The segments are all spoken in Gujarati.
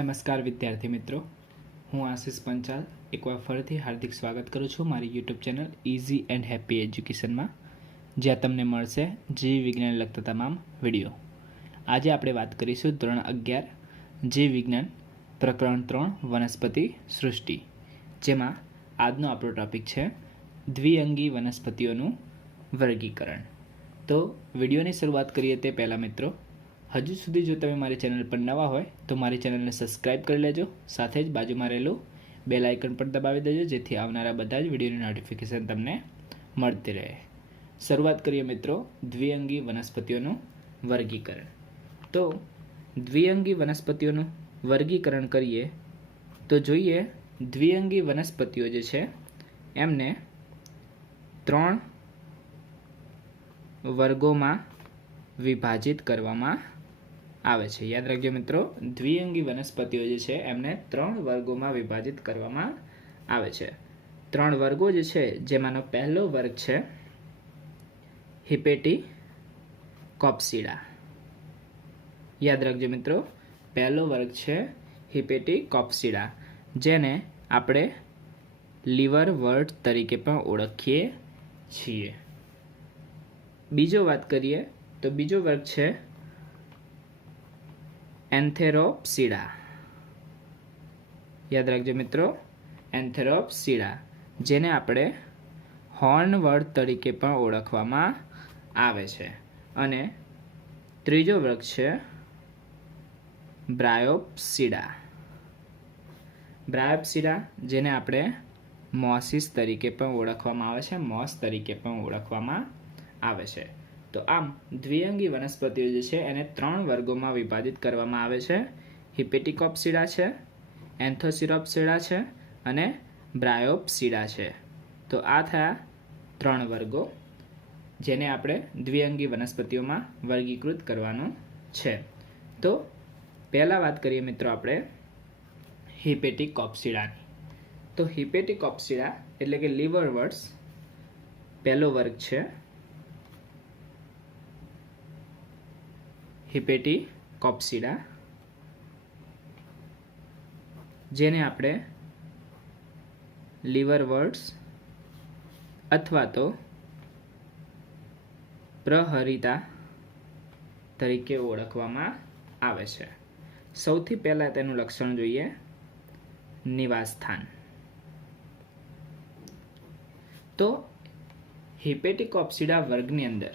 નમસ્કાર વિદ્યાર્થી મિત્રો, હું આશિષ પંચાલ એકવાર ફરીથી હાર્દિક સ્વાગત કરું છું મારી YouTube channel easy and happy એજ્યુકેશનમાં, જ્યાં તમને મળશે જીવ વિજ્ઞાન લગતા તમામ વિડીયો. આજે આપણે વાત કરીશું ધોરણ 11 જીવ વિજ્ઞાન પ્રકરણ 3 વનસ્પતિ સૃષ્ટિ, જેમાં આજનો આપણો ટોપિક છે દ્વિઅંગી વનસ્પતિઓનું વર્ગીકરણ. તો વિડીયોની શરૂઆત કરીએ તે પહેલાં મિત્રો, હજુ સુધી જો તમે મારી ચેનલ પર નવા હોય તો મારી ચેનલને સબસ્ક્રાઈબ કરી લેજો, સાથે જ બાજુમાં રહેલું બેલ આઇકન પર દબાવી દેજો, જેથી આવનારા બધા જ વિડીયોની નોટિફિકેશન તમને મળતી રહે. શરૂઆત કરીએ મિત્રો દ્વિઅંગી વનસ્પતિઓનું વર્ગીકરણ. તો દ્વિઅંગી વનસ્પતિઓનું વર્ગીકરણ કરીએ તો જોઈએ દ્વિઅંગી વનસ્પતિઓ જે છે એમને 3 વર્ગોમાં વિભાજિત કરવામાં આવે છે. યાદ રાખજો મિત્રો, દ્વિઅંગી વનસ્પતિઓ જે છે એમને 3 વર્ગોમાં વિભાજિત કરવામાં આવે છે. 3 વર્ગો જે છે, જેમાંનો પહેલો વર્ગ છે હિપેટિકોપ્સિડા. યાદ રાખજો મિત્રો, પહેલો વર્ગ છે હિપેટિકોપ્સિડા, જેને આપણે લીવરવર્ટ તરીકે પણ ઓળખીએ છીએ. બીજો વાત કરીએ તો બીજો વર્ગ છે એન્થેરોપ્સિડા. યાદ રાખજો મિત્રો, એન્થેરોપ્સિડા, જેને આપણે હોર્નવર્ટ તરીકે પણ ઓળખવામાં આવે છે. અને ત્રીજો વર્ગ છે બ્રાયોપ્સિડા. બ્રાયોપ્સિડા, જેને આપણે મોસિસ તરીકે પણ ઓળખવામાં આવે છે, મોસ તરીકે પણ ઓળખવામાં આવે છે. તો આમ દ્વિઅંગી વનસ્પતિઓ જે છે એને 3 વર્ગોમાં વિભાજિત કરવામાં આવે છે. હિપેટિકોપ્સિડા છે, એન્થોસિરોપ્સિડા છે અને બ્રાયોપ્સિડા છે. તો આ થયા 3 વર્ગો, જેને આપણે દ્વિઅંગી વનસ્પતિઓમાં વર્ગીકૃત કરવાનું છે. તો પહેલાં વાત કરીએ મિત્રો આપણે હિપેટિકોપ્સિડાની. તો હિપેટિકોપ્સિડા એટલે કે લીવરવર્ટ્સ પહેલો વર્ગ છે. હિપેટિકોપ્સિડા, જેને આપણે લીવરવર્ટ્સ અથવા તો પ્રહરિતા તરીકે ઓળખવામાં આવે છે. સૌથી પહેલાં તેનું લક્ષણ જોઈએ, નિવાસસ્થાન. તો હિપેટિકોપ્સિડા વર્ગની અંદર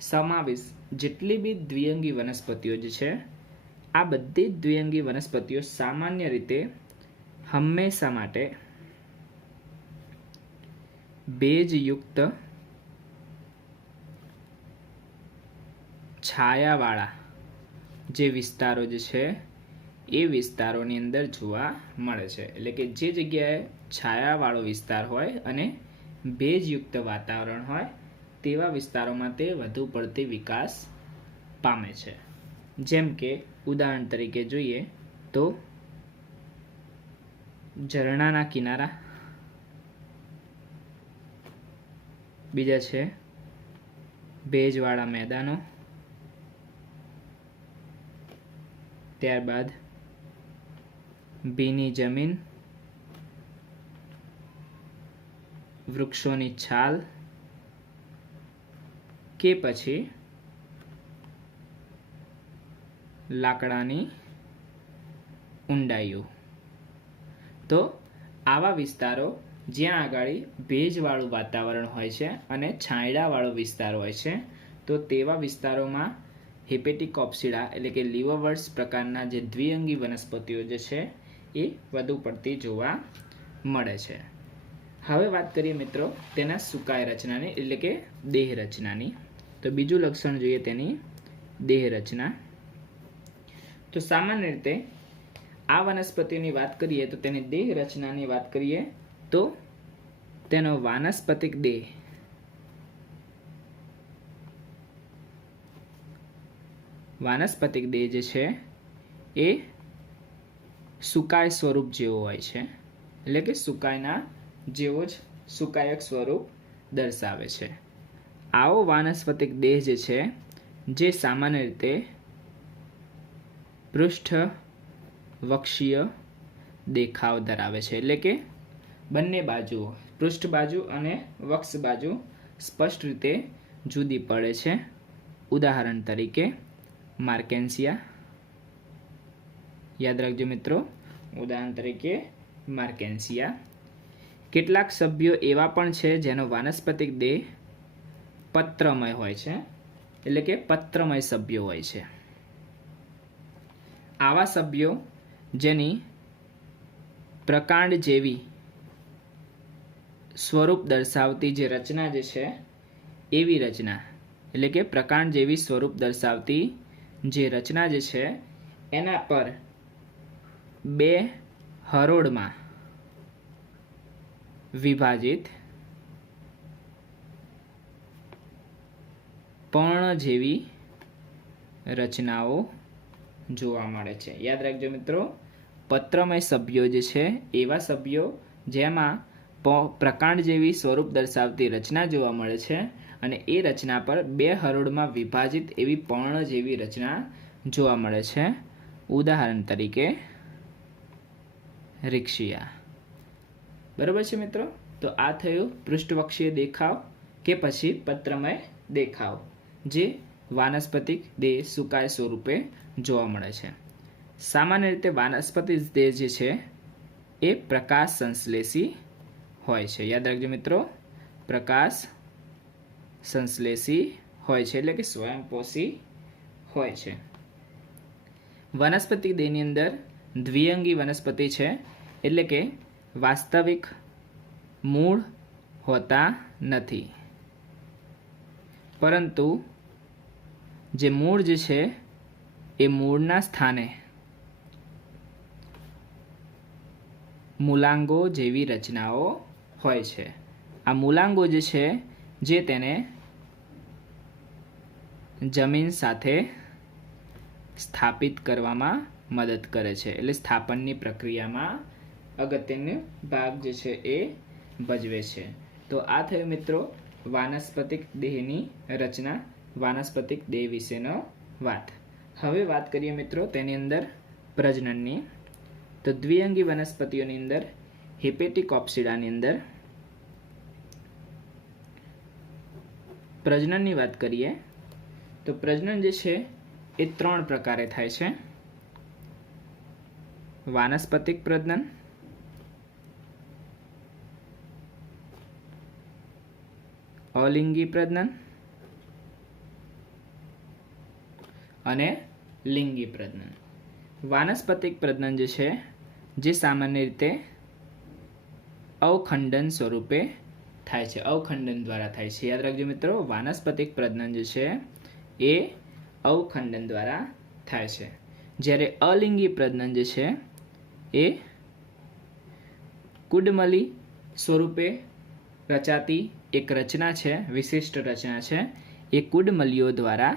સમાવેશ જેટલી બી દ્વિઅંગી વનસ્પતિઓ જે છે, આ બધી જ દ્વિઅંગી વનસ્પતિઓ સામાન્ય રીતે હંમેશા માટે ભેજયુક્ત છાયાવાળા જે વિસ્તારો જે છે એ વિસ્તારોની અંદર જોવા મળે છે. એટલે કે જે જગ્યાએ છાયાવાળો વિસ્તાર હોય અને ભેજયુક્ત વાતાવરણ હોય તેવા વિસ્તારોમાં તે વધુ પડતી વિકાસ પામે છે. જેમ કે ઉદાહરણ તરીકે જોઈએ તો ઝરણાના કિનારા, બીજા છે ભેજવાળા મેદાનો, ત્યારબાદ ભીની જમીન, વૃક્ષોની છાલ કે પછી લાકડાની ઊંડાઈઓ. તો આવા વિસ્તારો જ્યાં આગળ ભેજવાળું વાતાવરણ હોય છે અને છાંયડાવાળો વિસ્તાર હોય છે, તો તેવા વિસ્તારોમાં હિપેટિકોપ્સિડા એટલે કે લીવરવર્ટ્સ પ્રકારના જે દ્વિઅંગી વનસ્પતિઓ જે છે એ વધુ પડતી જોવા મળે છે. હવે વાત કરીએ મિત્રો તેના સુકાય રચનાની એટલે કે દેહ રચનાની. તો બીજું લક્ષણ જોઈએ તેની દેહ રચના. તો સામાન્ય રીતે આ વનસ્પતિની વાત કરીએ તો તેની દેહ રચનાની વાત કરીએ તો તેનો વાનસ્પતિક દેહ જે છે એ સુકાય સ્વરૂપ જેવો હોય છે. એટલે કે સુકાયના જેવો જ સુકાયક સ્વરૂપ દર્શાવે છે. આવો વાનસ્પતિક દેહ જે છે, જે સામાન્ય રીતે પૃષ્ઠ વક્ષીય દેખાવ ધરાવે છે, એટલે કે બંને બાજુઓ પૃષ્ઠ બાજુ અને વક્ષ બાજુ સ્પષ્ટ રીતે જુદી પડે છે. ઉદાહરણ તરીકે માર્કેન્સિયા. યાદ રાખજો મિત્રો, ઉદાહરણ તરીકે માર્કેન્સિયા. કેટલાક સભ્યો એવા પણ છે જેનો વાનસ્પતિક દેહ પત્રમય હોય છે, એટલે કે પત્રમય સભ્યો હોય છે. આવા સભ્યો જેની પ્રકાંડ જેવી સ્વરૂપ દર્શાવતી જે રચના જે છે એવી રચના, એટલે કે પ્રકાંડ જેવી સ્વરૂપ દર્શાવતી જે રચના જે છે એના પર બે હરોળમાં વિભાજિત પર્ણ જેવી રચનાઓ જોવા મળે છે. યાદ રાખજો મિત્રો, પત્રમય સભ્યો જે છે એવા સભ્યો જેમાં પ્રકાંડ જેવી સ્વરૂપ દર્શાવતી રચના જોવા મળે છે અને એ રચના પર બે હરોળમાં વિભાજિત એવી પર્ણ જેવી રચના જોવા મળે છે. ઉદાહરણ તરીકે રિક્ષિયા. બરાબર છે મિત્રો. તો આ થયું પૃષ્ઠવક્ષીય દેખાવ કે પછી પત્રમય દેખાવ, જે વાનસ્પતિક દેહ સુકાય સ્વરૂપે જોવા મળે છે. સામાન્ય રીતે વાનસ્પતિક દેહ જે છે એ પ્રકાશ સંશ્લેષી હોય છે. યાદ રાખજો મિત્રો, પ્રકાશ સંશ્લેષી હોય છે, એટલે કે સ્વયંપોષી હોય છે. વનસ્પતિક દેહની અંદર દ્વિઅંગી વનસ્પતિ છે, એટલે કે વાસ્તવિક મૂળ હોતા નથી, પરંતુ જે મૂળ જે છે એ મૂળના સ્થાને મૂલાંગો જેવી રચનાઓ હોય છે. આ મૂલાંગો જે છે જે તેને જમીન સાથે સ્થાપિત કરવામાં મદદ કરે છે, એટલે સ્થાપનની પ્રક્રિયામાં અગત્યનો ભાગ જે છે એ ભજવે છે. તો આ થયું મિત્રો વાનસ્પતિક દેહની રચના, વાનસ્પતિક દેહ વિશેનો વાત. હવે વાત કરીએ મિત્રો તેની અંદર પ્રજનનની. તો દ્વિઅંગી વનસ્પતિઓની અંદર હિપેટિકોપ્સિડાની અંદર પ્રજનનની વાત કરીએ તો પ્રજનન જે છે એ 3 પ્રકારે થાય છે. વાનસ્પતિક પ્રજનન, અલિંગી પ્રજનન અને લિંગી પ્રજનન. વાનસ્પતિક પ્રજનન જે છે જે સામાન્ય રીતે અવખંડન સ્વરૂપે થાય છે, અવખંડન દ્વારા થાય છે. યાદ રાખજો મિત્રો, વાનસ્પતિક પ્રજનન જે છે એ અવખંડન દ્વારા થાય છે. જ્યારે અલિંગી પ્રજનન જે છે એ કુડમલી સ્વરૂપે રચાતી એક રચના છે, વિશિષ્ટ રચના છે, એ કુડમલીઓ દ્વારા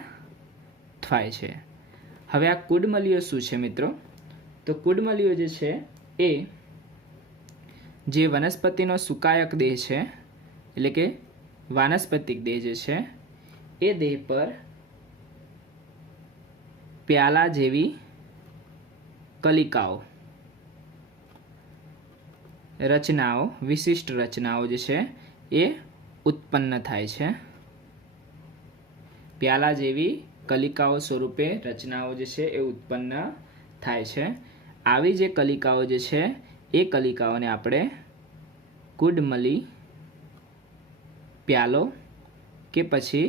થાય છે. હવે આ કુડમલીઓ શું છે મિત્રો? તો કુડમલીઓ જે છે એ જે વનસ્પતિનો સુકાયક દેહ છે, એટલે કે વાનસ્પતિક દેહ જે છે એ દેહ પર પ્યાલા જેવી કલિકાઓ, રચનાઓ, વિશિષ્ટ રચનાઓ જે છે એ ઉત્પન્ન થાય છે. પ્યાલા જેવી કલિકાઓ સ્વરૂપે રચનાઓ જે છે એ ઉત્પન્ન થાય છે. આવી જે કલિકાઓ જે છે એ કલિકાઓને આપણે કુડમલી પ્યાલો કે પછી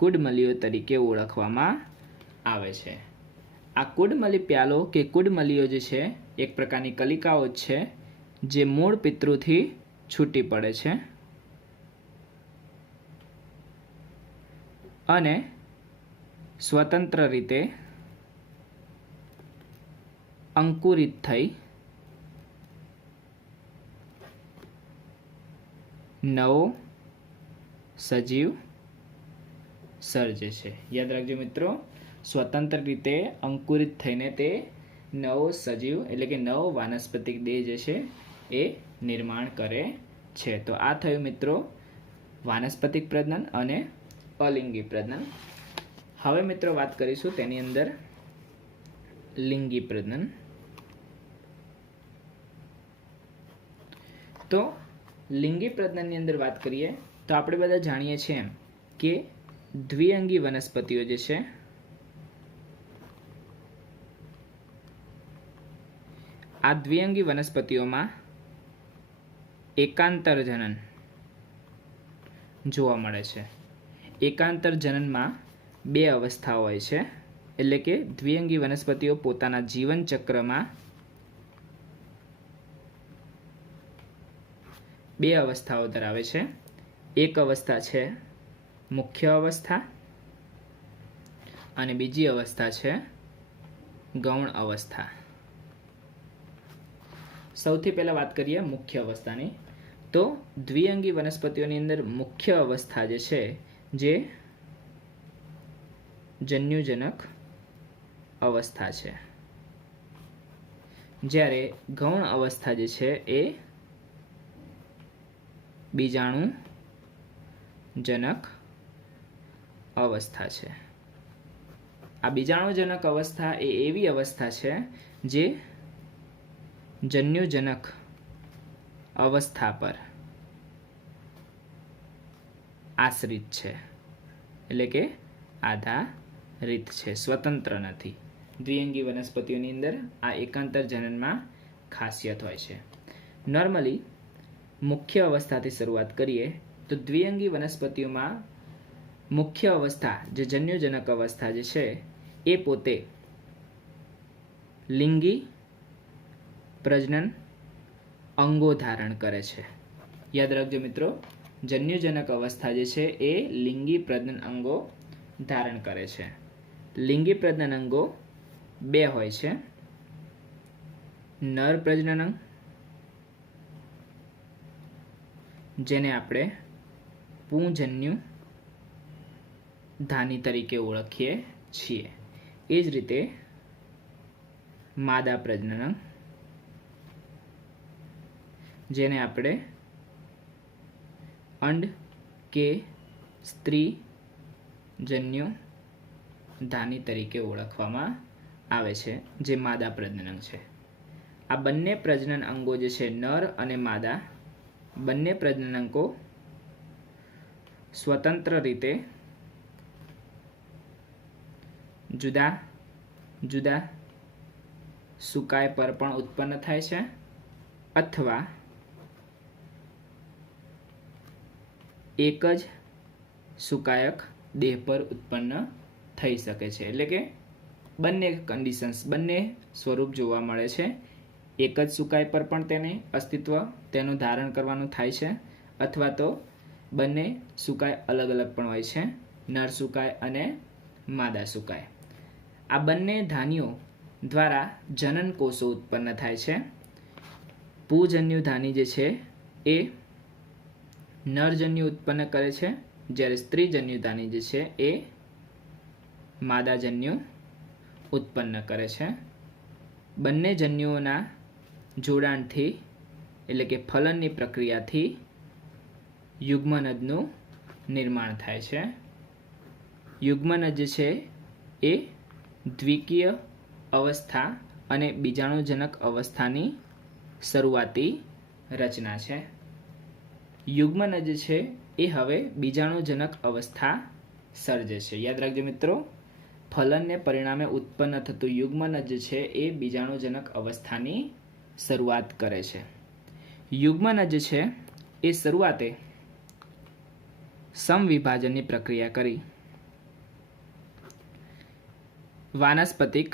કુડમલીઓ તરીકે ઓળખવામાં આવે છે. આ કુડમલી પ્યાલો કે કુડમલીઓ જે છે એક પ્રકારની કલિકાઓ જ છે જે મૂળ પિતૃથી છૂટી પડે છે અને સ્વતંત્ર રીતે અંકુરિત થઈ નવો સજીવ સર્જે છે. યાદ રાખજો મિત્રો, સ્વતંત્ર રીતે અંકુરિત થઈને તે નવો સજીવ એટલે કે નવો વાનસ્પતિક દેહ જે છે એ નિર્માણ કરે છે. તો આ થયું મિત્રો વાનસ્પતિક પ્રજનન અને અલિંગી પ્રજનન. હવે મિત્રો વાત કરીશું તેની અંદર લિંગી પ્રજનન. તો લિંગી પ્રજનનની અંદર વાત કરીએ તો આપણે બધા જાણીએ છીએ એમ કે દ્વિઅંગી વનસ્પતિઓ જે છે આ દ્વિઅંગી વનસ્પતિઓમાં એકાંતર જનન જોવા મળે છે. એકાંતર જનનમાં બે અવસ્થાઓ હોય છે, એટલે કે દ્વિઅંગી વનસ્પતિઓ પોતાના જીવન ચક્રમાં બે અવસ્થાઓ ધરાવે છે. એક અવસ્થા છે મુખ્ય અવસ્થા અને બીજી અવસ્થા છે ગૌણ અવસ્થા. સૌથી પહેલા વાત કરીએ મુખ્ય અવસ્થાની. તો દ્વિઅંગી વનસ્પતિઓની અંદર મુખ્ય અવસ્થા જે છે જે જન્યુજનક અવસ્થા છે, જ્યારે ગૌણ અવસ્થા જે છે એ બીજાણુજનક અવસ્થા છે. આ બીજાણુજનક અવસ્થા એ એવી અવસ્થા છે જે જન્યુજનક અવસ્થા પર આશ્રિત છે, એટલે કે આધારિત છે, સ્વતંત્ર નથી. દ્વિઅંગી વનસ્પતિઓની અંદર આ એકાંતર જનનમાં ખાસિયત હોય છે. નોર્મલી મુખ્ય અવસ્થાથી શરૂઆત કરીએ તો દ્વિઅંગી વનસ્પતિઓમાં મુખ્ય અવસ્થા જે જન્યુજનક અવસ્થા જે છે એ પોતે લિંગી પ્રજનન અંગો ધારણ કરે છે. યાદ રાખજો મિત્રો, જન્યુજનક અવસ્થા જે છે એ લિંગી પ્રજનન અંગો ધારણ કરે છે. લિંગી પ્રજનન અંગો બે હોય છે, નર પ્રજનન અંગ જેને આપણે પુંજન્યુ ધાની તરીકે ઓળખીએ છીએ. એ જ રીતે માદા પ્રજનન અંગ જેને આપણે અંડ કે સ્ત્રી જન્યુ ધાની તરીકે ઓળખવામાં આવે છે, જે માદા પ્રજનન અંગ છે. આ બંને પ્રજનન અંગો જે છે નર અને માદા બંને પ્રજનન અંગો સ્વતંત્ર રીતે જુદા જુદા સુકાય પર પણ ઉત્પન્ન થાય છે અથવા એક જ સુકાયક દેહ પર ઉત્પન્ન થઈ શકે છે. એટલે કે બંને કન્ડિશન્સ, બંને સ્વરૂપ જોવા મળે છે. એક જ સુકાય પર પણ તેને અસ્તિત્વ તેનું ધારણ કરવાનું થાય છે, અથવા તો બંને સુકાય અલગ અલગ પણ હોય છે, નર સુકાય અને માદા સુકાય. આ બંને ધાનીઓ દ્વારા જનન કોષો ઉત્પન્ન થાય છે. પુંજન્યુ ધાની જે છે એ નરજન્યુ ઉત્પન્ન કરે છે, જ્યારે સ્ત્રીજન્યુ ધાની જે છે એ માદાજન્યુ ઉત્પન્ન કરે છે. બંને જન્યુઓના જોડાણથી એટલે કે ફલનની પ્રક્રિયાથી યુગ્મનજનું નિર્માણ થાય છે. યુગ્મનજ જે છે એ દ્વિકીય અવસ્થા અને બીજાણુજનક અવસ્થાની શરૂઆતી રચના છે. યુગ્મનજ જે છે એ હવે બીજાણુજનક અવસ્થા સર્જે છે. યાદ રાખજો મિત્રો, ફલનને પરિણામે ઉત્પન્ન થતું યુગ્મનજ જે છે એ બીજાણુજનક અવસ્થાની શરૂઆત કરે છે. યુગ્મનજ જે છે એ શરૂઆતે સમવિભાજનની પ્રક્રિયા કરી વાનસ્પતિક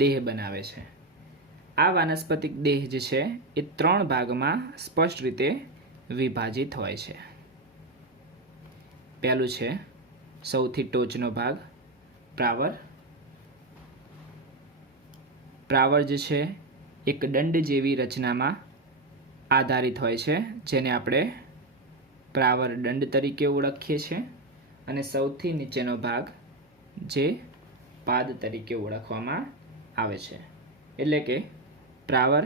દેહ બનાવે છે. આ વાનસ્પતિક દેહ જે છે એ 3 ભાગમાં સ્પષ્ટ રીતે વિભાજિત હોય છે. પહેલું છે સૌથી ટોચનો ભાગ પ્રાવર. પ્રાવર જે છે એક દંડ જેવી રચનામાં આધારિત હોય છે, જેને આપણે પ્રાવર દંડ તરીકે ઓળખીએ છીએ. અને સૌથી નીચેનો ભાગ જે પાદ તરીકે ઓળખવામાં આવે છે, એટલે કે પ્રાવર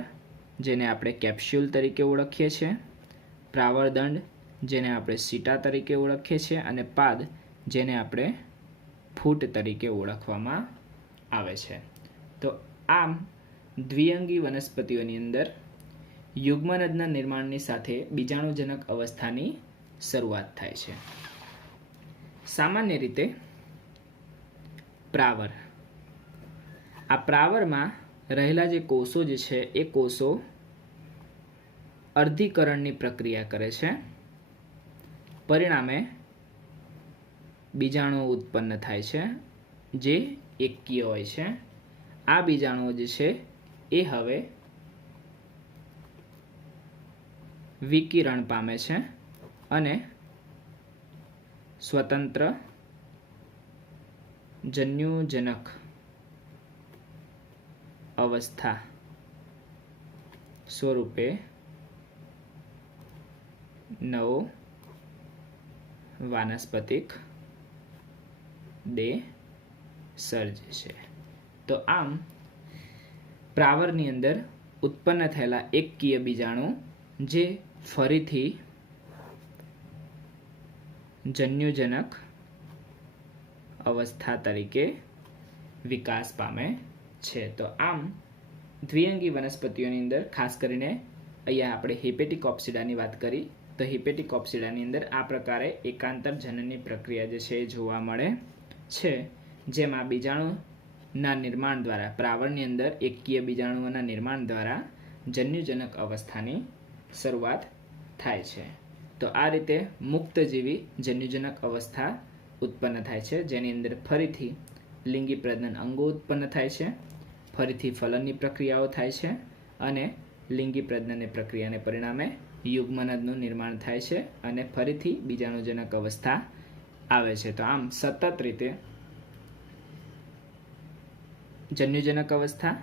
જેને આપણે કેપ્સ્યુલ તરીકે ઓળખીએ છીએ, પ્રાવર દંડ જેને આપણે સીટા તરીકે ઓળખીએ છીએ, અને પાદ જેને આપણે ફૂટ તરીકે ઓળખવામાં આવે છે. તો આમ દ્વિઅંગી વનસ્પતિઓની અંદર યુગ્મનદના નિર્માણની સાથે બીજાણુજનક અવસ્થાની શરૂઆત થાય છે. સામાન્ય રીતે પ્રાવર, આ પ્રાવરમાં રહેલા જે કોષો જે છે એ કોષો અર્ધીકરણની પ્રક્રિયા કરે છે. પરિણામે બીજાણુઓ ઉત્પન્ન થાય છે જે એકકીય હોય છે. આ બીજાણુઓ જે છે એ હવે વિકિરણ પામે છે અને સ્વતંત્ર જન્યુજનક અવસ્થા સ્વરૂપે નવો વાનસ્પતિક દેહ સર્જે છે. તો આમ પ્રાવરની અંદર ઉત્પન્ન થયેલા એકકીય બીજાણુ જે ફરીથી જન્યુજનક અવસ્થા તરીકે વિકાસ પામે છે. તો આમ દ્વિઅંગી વનસ્પતિઓની અંદર ખાસ કરીને અહીંયા આપણે હિપેટિક ઓપ્સિડાની વાત કરી, તો હિપેટિક ઓપ્સિડાની અંદર આ પ્રકારે એકાંતર જનનની પ્રક્રિયા જે છે એ જોવા મળે છે, જેમાં બીજાણુના નિર્માણ દ્વારા, પ્રાવરની અંદર એકકીય બીજાણુઓના નિર્માણ દ્વારા જન્યુજનક અવસ્થાની શરૂઆત થાય છે. તો આ રીતે મુક્તજીવી જન્યુજનક અવસ્થા ઉત્પન્ન થાય છે, જેની અંદર ફરીથી લિંગી પ્રજનન અંગો ઉત્પન્ન થાય છે, ફરીથી ફલનની પ્રક્રિયાઓ થાય છે અને લિંગી પ્રજનનની પ્રક્રિયાને પરિણામે યુગ્મનદનું નિર્માણ થાય છે અને ફરીથી બીજાણુજનક અવસ્થા આવે છે. તો આમ સતત રીતે જન્યુજનક અવસ્થા,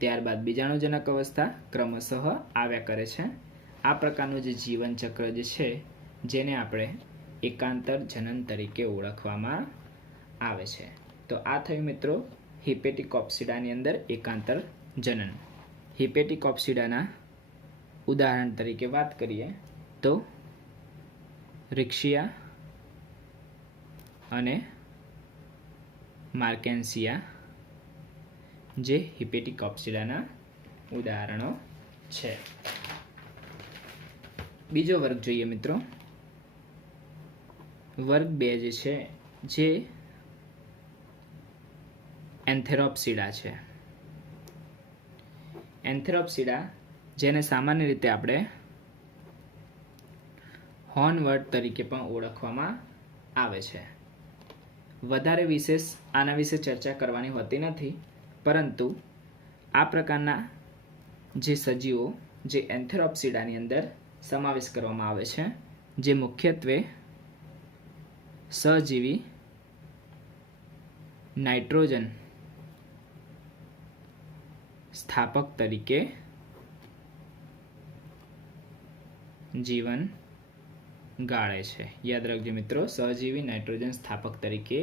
ત્યારબાદ બીજાણુજનક અવસ્થા ક્રમશઃ આવ્યા કરે છે. આ પ્રકારનું જે જીવન ચક્ર જે છે, જેને આપણે એકાંતર જનન તરીકે ઓળખવામાં આવે છે. તો આ થયું મિત્રો હિપેટિક ઓપ્સિડાની અંદર એકાંતર જનન. હિપેટિક ઓપ્સિડાના ઉદાહરણ તરીકે વાત કરીએ તો રિક્શિયા અને માર્કેન્સિયા જે હિપેટિક ઓપ્સિડાના ઉદાહરણો છે. બીજો વર્ગ જોઈએ મિત્રો. વર્ગ 2 જે છે જે એન્થેરોપ્સિડા છે. એન્થેરોપ્સિડા જેને સામાન્ય રીતે આપણે હોર્નવર્ટ તરીકે પણ ઓળખવામાં આવે છે. વધારે વિશેષ આના વિશે ચર્ચા કરવાની હોતી નથી, પરંતુ આ પ્રકારના જે સજીવો જે એન્થેરોપ્સિડાની અંદર સમાવેશ કરવામાં આવે છે, જે મુખ્યત્વે સહજીવી નાઇટ્રોજન સ્થાપક તરીકે જીવન ગાળે છે. યાદ રાખજો મિત્રો, સહજીવી નાઇટ્રોજન સ્થાપક તરીકે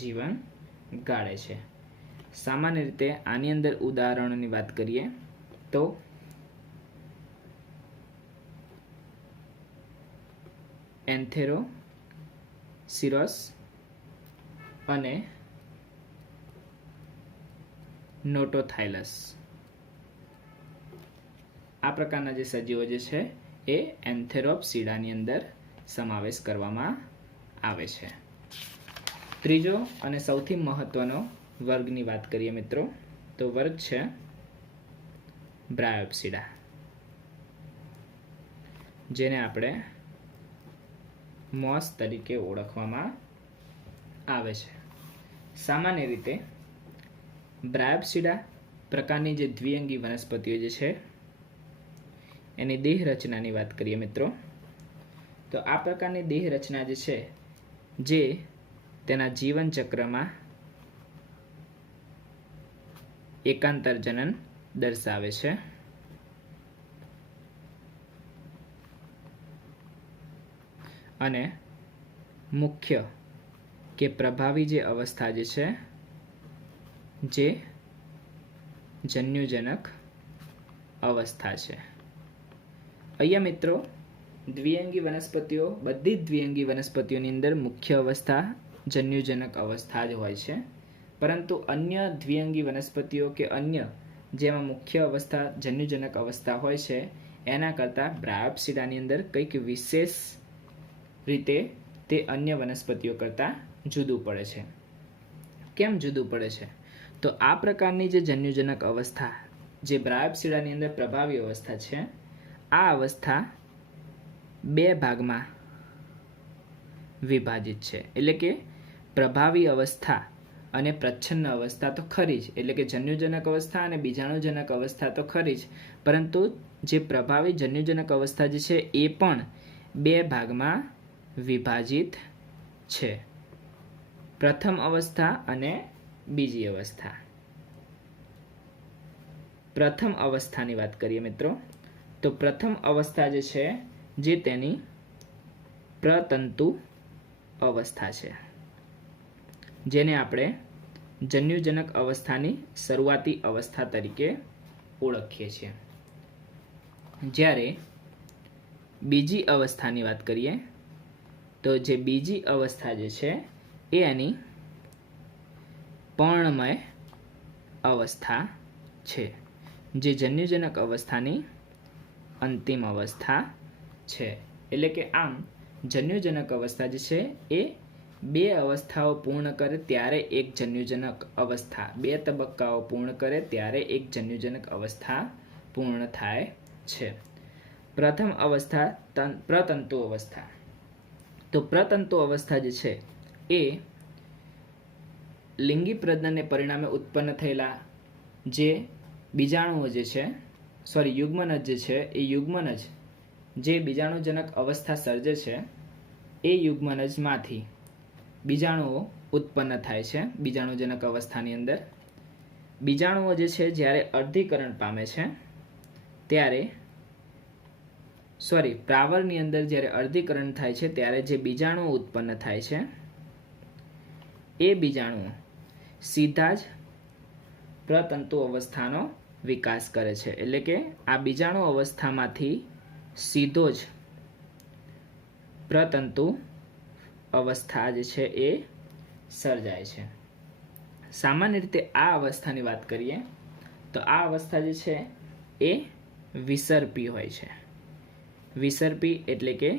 જીવન ગાળે છે. સામાન્ય રીતે આની અંદર ઉદાહરણોની વાત કરીએ તો એન્થેરોસિરસ અને નોટોથાઇલસ, આ પ્રકારના જે સજીવો જે છે એ એન્થેરોપ્સિડાની અંદર સમાવેશ કરવામાં આવે છે. ત્રીજો અને સૌથી મહત્વનો વર્ગની વાત કરીએ મિત્રો તો વર્ગ છે બ્રાયોપ્સિડા, જેને આપણે મોસ તરીકે ઓળખવામાં આવે છે. સામાન્ય રીતે બ્રાયોપ્સિડા પ્રકારની જે દ્વિઅંગી વનસ્પતિઓ જે છે એની દેહ રચનાની વાત કરીએ મિત્રો તો આ પ્રકારની દેહ રચના જે છે જે તેના જીવન ચક્રમાં એકાંતર જનન દર્શાવે છે. અને મુખ્ય કે પ્રભાવી જે અવસ્થા જે છે જે જન્યુજનક અવસ્થા છે. અહીંયા મિત્રો દ્વિઅંગી વનસ્પતિઓ, બધી જ દ્વિઅંગી વનસ્પતિઓની અંદર મુખ્ય અવસ્થા જન્યુજનક અવસ્થા જ હોય છે, પરંતુ અન્ય દ્વિઅંગી વનસ્પતિઓ કે અન્ય જેમાં મુખ્ય અवस्था જન્યુજનક અवस्था હોય છે એના કરતાં બ્રાયોપ્સિડાની અંદર કંઈક વિશેષ રીતે તે અન્ય વનસ્પતિઓ કરતાં જુદું પડે છે. કેમ જુદું પડે છે? તો આ પ્રકારની જે જન્યુજનક અवस्था જે બ્રાયોપ્સિડાની અંદર પ્રભાવી અवस्था છે, આ અवस्था બે ભાગમાં વિભાજિત છે. એટલે કે પ્રભાવી અवस्था અને પ્રચ્છન્ન અवस्था તો ખરી જ, એટલે કે જન્યુજનક અवस्था અને બીજાણુજનક અवस्था તો ખરી જ, પરંતુ જે પ્રભાવી જન્યુજનક અवस्था જે છે એ પણ બે ભાગમાં વિભાજિત છે. પ્રથમ અवस्था અને બીજી અवस्था. પ્રથમ અवस्थાની વાત કરીએ મિત્રો, તો પ્રથમ અवस्था જે છે જે તેની પ્રતંતુ અवस्था છે, જેને આપણે જન્યુજનક અवस्थાની શરૂઆતી અवस्था તરીકે ઓળખીએ છીએ. જ્યારે બીજી અवस्थाની વાત કરીએ તો જે બીજી અवस्था જે છે એ એની પર્ણમય અवस्था છે, જે જન્યુજનક અवस्थાની અંતિમ અवस्था છે. એટલે કે આમ જન્યુજનક અवस्था જે છે એ બે અवस्थાઓ પૂર્ણ કરે ત્યારે એક જન્યુજનક અवस्था, બે તબક્કાઓ પૂર્ણ કરે ત્યારે એક જન્યુજનક અवस्था પૂર્ણ થાય છે. પ્રથમ અवस्था પ્રતંતુ અवस्था. તો પ્રતંતુ અवस्था જે છે એ લિંગી પ્રજનનને પરિણામે ઉત્પન્ન થયેલા જે બીજાણુઓ જે છે, યુગ્મનજ જે છે એ યુગ્મનજ જે બીજાણુજનક અवस्था સર્જે છે એ યુગ્મનજમાંથી બીજાણુઓ ઉત્પન્ન થાય છે. બીજાણુજનક અवस्थાની અંદર બીજાણુઓ જે છે જ્યારે અર્ધીકરણ પામે છે ત્યારે પ્રાવરની અંદર જ્યારે અર્ધીકરણ થાય છે ત્યારે જે બીજાણુઓ ઉત્પન્ન થાય છે એ બીજાણુઓ સીધા જ પ્રતંતુ અवस्थાનો વિકાસ કરે છે. એટલે કે આ બીજાણુ અवस्थામાંથી સીધો જ પ્રતંતુ અवस्था જે છે એ સર્જાય છે. સામાન્ય રીતે આ અवस्थાની વાત કરીએ તો આ અवस्था જે છે એ વિસર્પી હોય છે. વિસર્પી એટલે કે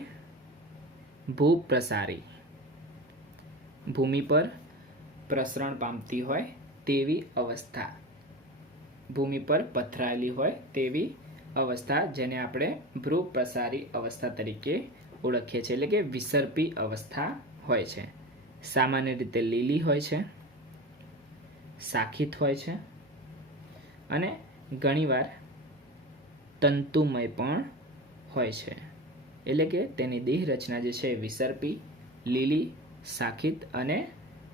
ભૂપ્રસારી, ભૂમિ પર પ્રસરણ પામતી હોય તેવી અवस्था, ભૂમિ પર પથરાયેલી હોય તેવી અवस्था, જેને આપણે ભૂપ્રસારી અवस्था તરીકે ઓળખીએ છીએ. એટલે કે વિસર્પી અवस्था હોય છે. સામાન્ય રીતે લીલી હોય છે, શાખિત હોય છે અને ઘણીવાર તંતુમય પણ હોય છે. એટલે કે તેની દેહ રચના જે છે વિસર્પી, લીલી, શાખિત અને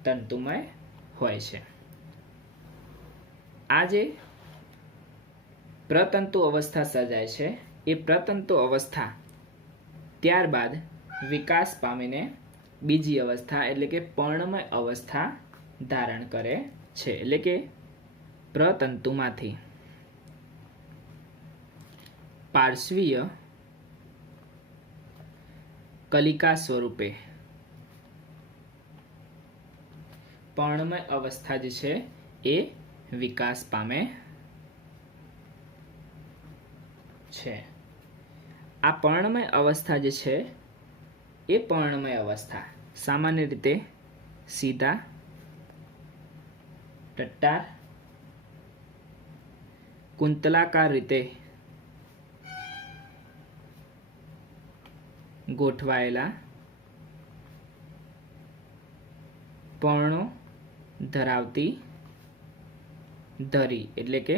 તંતુમય હોય છે. આ જે પ્રતંતુ અवस्था સર્જાય છે એ પ્રતંતુ અवस्था ત્યારબાદ વિકાસ પામીને બીજી અवस्था એટલે કે પર્ણમય અवस्था ધારણ કરે છે. એટલે કે પ્રતંતુમાંથી પાર્શ્વીય કલિકા સ્વરૂપે પર્ણમય અवस्था જે છે એ વિકાસ પામે છે. આ પર્ણમય અवस्था જે છે એ પર્ણમય અवस्था સામાન્ય રીતે સીધા, ટટ્ટાર, કુંતલાકાર રીતે ગોઠવાયેલા પર્ણો ધરાવતી ધરી એટલે કે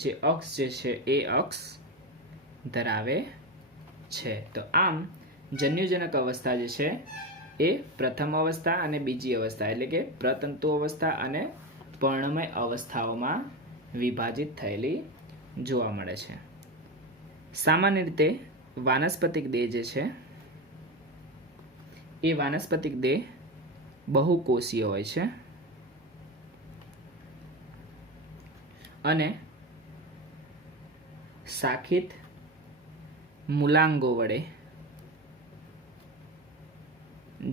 જે અક્ષ જે છે એ અક્ષ ધરાવે છે. તો આમ જન્યુજનક અवस्था જે છે એ પ્રથમ અवस्था અને બીજી અवस्था એટલે કે પ્રતંતુ અवस्था અને પર્ણમય અवस्थાઓમાં વિભાજિત થયેલી જોવા મળે છે. સામાન્ય રીતે વાનસ્પતિક દેહ જે છે એ વાનસ્પતિક દેહ બહુકોષીય હોય છે અને શાખિત મૂલાંગો વડે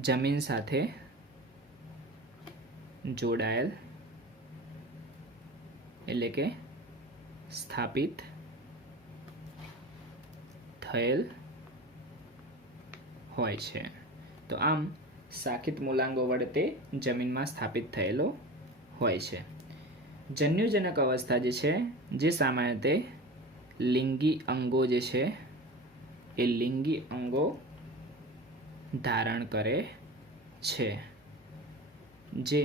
જમીન સાથે જોડાયેલ એટલે કે સ્થાપિત થયેલ હોય છે। તો આમ શાખિત મૂલાંગો વડે તે જમીનમાં સ્થાપિત થયેલો હોય છે। જન્યુજનક અવસ્થા જે છે જે સામાન્યતે લિંગી અંગો જે છે એ લિંગી અંગો ધારણ કરે છે, જે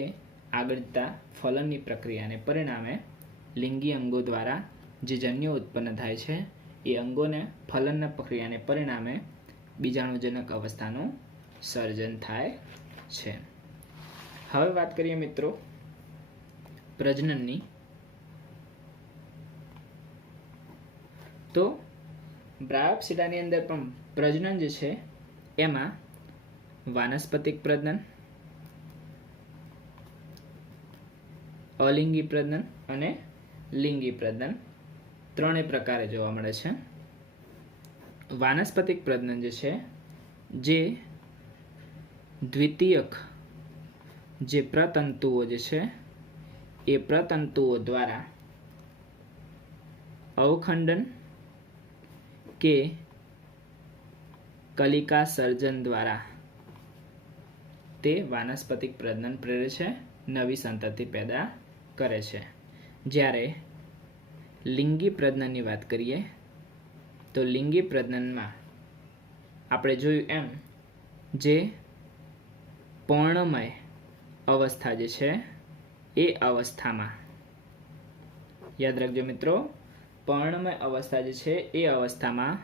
આગળ જતા ફલનની પ્રક્રિયાને પરિણામે લિંગી અંગો દ્વારા જે જન્યુ ઉત્પન્ન થાય છે એ અંગોને ફલનના પ્રક્રિયાને પરિણામે બીજાણુજનક અવસ્થાનું સર્જન થાય છે। હવે વાત કરીએ મિત્રો પ્રજનનની, તો બ્રાયોપ્સિડાની અંદર પણ પ્રજનન જે છે એમાં વાનસ્પતિક પ્રજનન, અલિંગી પ્રજનન અને લિંગી પ્રજનન ત્રણેય પ્રકારે જોવા મળે છે। વાનસ્પતિક પ્રજનન જે છે જે દ્વિતીયક જે પ્રતંતુઓ જે છે એ પ્રતંતુઓ દ્વારા અવખંડન કે કલિકા સર્જન દ્વારા તે વાનસ્પતિક પ્રજનન પ્રેરે છે, નવી સંતતિ પેદા કરે છે। જ્યારે લિંગી પ્રજનનની વાત કરીએ તો લિંગી પ્રજનનમાં આપણે જોયું એમ જે પર્ણમય અવસ્થા જે છે એ અવસ્થામાં, યાદ રાખજો મિત્રો, પર્ણમય અવસ્થા જે છે એ અવસ્થામાં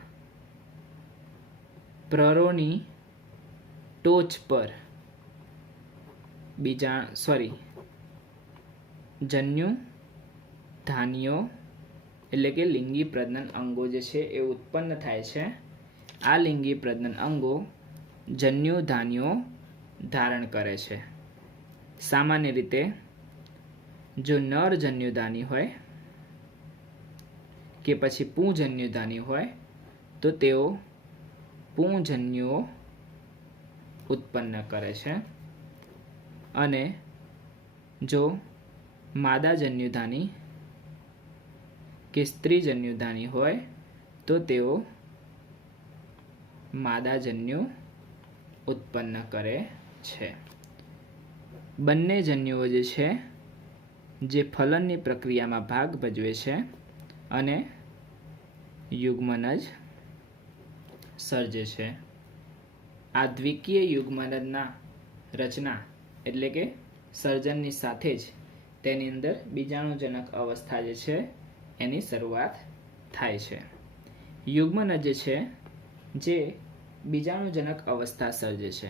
પ્રરોની ટોચ પર જન્યુ ધાનીઓ એટલે કે લિંગી પ્રજનન અંગો જે છે એ ઉત્પન્ન થાય છે। આ લિંગી પ્રજનન અંગો જન્યુ ધાનીઓ ધારણ કરે છે। સામાન્ય રીતે જો નર જન્યુધાની હોય કે પછી પુંજન્યુધાની હોય તો તેઓ પુંજન્યુઓ ઉત્પન્ન કરે છે, અને જો માદા જન્યુધાની કે સ્ત્રી જન્યુધાની હોય તો તેઓ માદાજન્યુ ઉત્પન્ન કરે છે। બંને જન્યુઓ જે છે જે ફલનની પ્રક્રિયામાં ભાગ ભજવે છે અને યુગ્મનજ સર્જે છે। આ દ્વિકીય યુગ્મનજના રચના એટલે કે સર્જનની સાથે જ તેની અંદર બીજાણુજનક અવસ્થા જે છે એની શરૂઆત થાય છે। યુગ્મનજ જે છે જે બીજાણુજનક અવસ્થા સર્જે છે।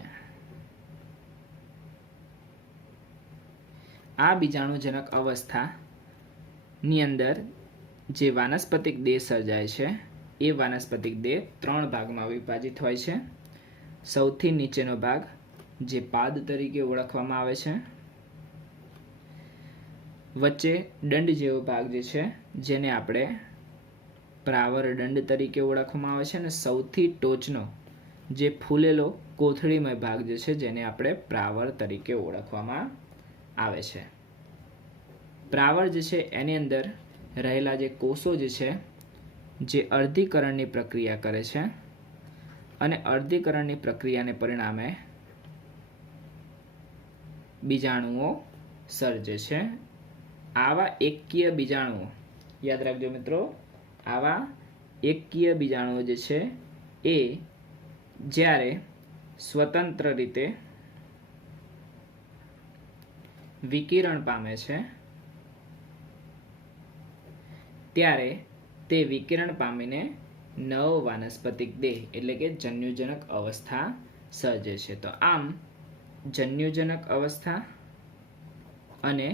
આ બીજાણુજનક અવસ્થાની અંદર જે વાનસ્પતિક દેહ સર્જાય છે એ વાનસ્પતિક દેહ ત્રણ ભાગમાં વિભાજિત હોય છે। સૌથી નીચેનો ભાગ જે પાદ તરીકે ઓળખવામાં આવે છે, વચ્ચે દંડ જેવો ભાગ જે છે જેને આપણે પ્રાવર દંડ તરીકે ઓળખવામાં આવે છે, અને સૌથી ટોચનો જે ફૂલેલો કોથળીમય ભાગ જે છે જેને આપણે પ્રાવર તરીકે ઓળખવામાં આવે છે। પ્રાવર જે છે એની અંદર રહેલા જે કોષો જે છે જે અર્ધીકરણની પ્રક્રિયા કરે છે અને અર્ધીકરણની પ્રક્રિયાને પરિણામે બીજાણુઓ સર્જે છે। આવા એકકીય બીજાણુઓ, યાદ રાખજો મિત્રો, આવા એકકીય બીજાણુઓ જે છે એ જ્યારે સ્વતંત્ર રીતે વિકિરણ પામે છે ત્યારે તે વિકિરણ પામીને નવ વાનસ્પતિક દેહ એટલે કે જન્યુજનક અવસ્થા સર્જે છે। તો આમ જન્યુજનક અવસ્થા અને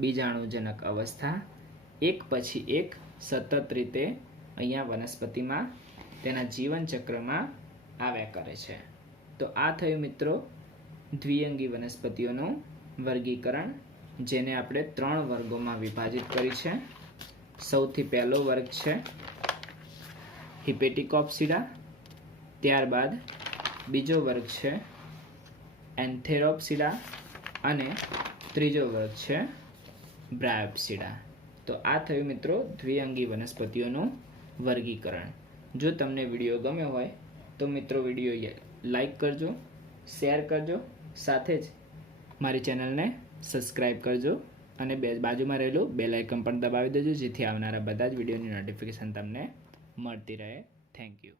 બીજાણુજનક અવસ્થા એક પછી એક સતત રીતે અહીંયા વનસ્પતિમાં તેના જીવન ચક્રમાં આવ્યા કરે છે। તો આ થયું મિત્રો દ્વિઅંગી વનસ્પતિઓનું વર્ગીકરણ, જેને આપણે ત્રણ વર્ગોમાં વિભાજિત કરી છે। સૌથી પહેલો વર્ગ છે હિપેટિકોપ્સિડા, ત્યારબાદ બીજો વર્ગ છે એન્થેરોપ્સિડા અને ત્રીજો વર્ગ છે બ્રાયોપ્સિડા। તો આ થયું મિત્રો દ્વિઅંગી વનસ્પતિઓનું વર્ગીકરણ. જો તમને વિડીયો ગમ્યો હોય તો મિત્રો વિડીયો લાઈક કરજો, શેર કરજો, સાથે જ મારી ચેનલને સબસ્ક્રાઈબ કરજો અને બાજુમાં રહેલું બેલ આઇકન પણ દબાવી દેજો, જેથી આવનારા બધા જ વિડીયોની નોટિફિકેશન તમને મળતી રહે. Thank you.